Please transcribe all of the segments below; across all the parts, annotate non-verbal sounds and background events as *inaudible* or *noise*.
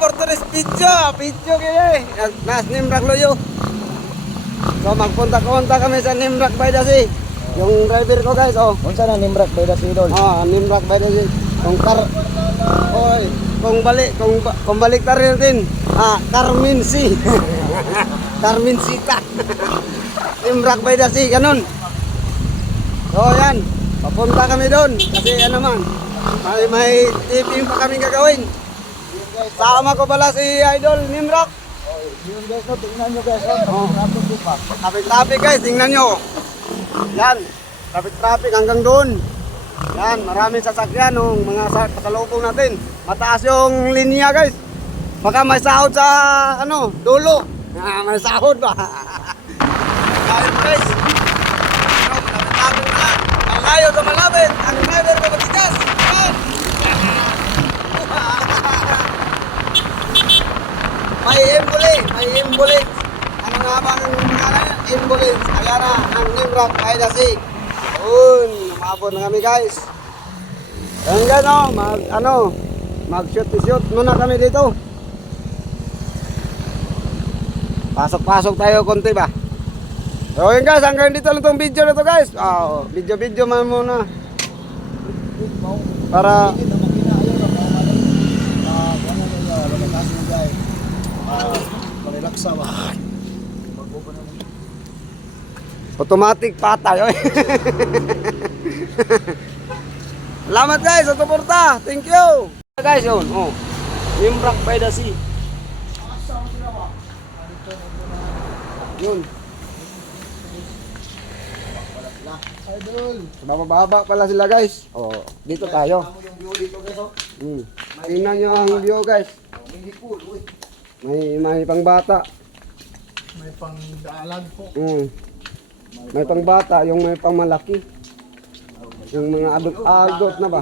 for today's video. Video kayo eh. Nas Nimrak Loyo. So magpunta-punta kami sa Nimrak by the Sea. Yung driver ko guys, oh. Unsa na nimrak bay das idol? Ah, Nimrak by the Sea. Kung kar... Oy, kung balik, kung, kung balik tayo din. Ah, Carmen Sea. *laughs* Carmen Sita. *laughs* Nimrak by the Sea, ganun. So yan, papunta kami doon. Kasi ano man, may, may tipping pa kami gagawin. Sama ko pala si Idol Nimrock. Yun guys, no, tingnan nyo guys. Oh. Oh, rapid din pa. Traffic-traffic guys, tingnan nyo. Yan, traffic-traffic hanggang doon. Yan, maraming sasakyan ng mga sa pasalubong natin. Mataas yung linya guys. Baka may sahod sa ano, dulo. Ah, may sahod ba? *laughs* Ayun guys. Ano, malapit-lapit na. Malayo sa malapit. Ang driver ko matigas. Yan. May embole, embole. Ano nga ba ang ngalan niya? Ambulance. Kaya na, ang Nimrock ay nasi. Yun, umabot na kami guys. Hanggang no, mag, ano, mag-shoot-shoot muna kami dito. Pasok-pasok tayo konti ba? So yun guys, hanggang dito lang tong video na to guys. Oh, video-video man muna. Para Hindi na makinayo na mga ano. Ah, ano nyo, wala kasi nyo guys. Ah, na mo. automatic patay. oy. Salamat guys sa suporta. Thank you. Guys, yun. Oh. Nimrock by the sea. Yun. Idol. Bababa pala sila guys. Oh, dito tayo. Yung. Hmm. Tingnan nyo ang view guys. Hindi cool. May may pangbata. May pang daalag po. Hmm. May pangbata, yung may pangmalaki. Yung mga adult, adult na ba?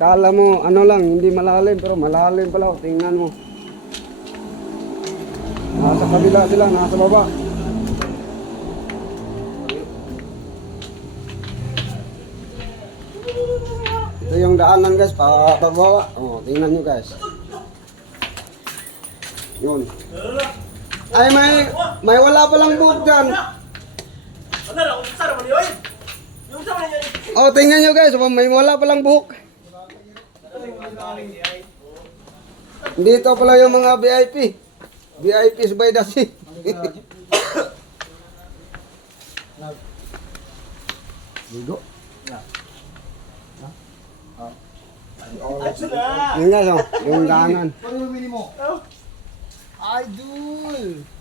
Kala mo, ano lang, hindi malalim, pero malalim pala. oh. Tingnan mo. Nasa kabila sila, nasa baba. Ito yung daanan guys, pa pababa. Oh, tingnan nyo guys. Yun. Ay, may, may wala palang buhok dyan. Yung? Oh, tingnan nyo guys, may wala palang buhok. Dito pala yung mga VIP. VIPs by the sea. Ligo. *laughs* Yun guys, oh, yung daanan. Ano yung mini mo? Idol.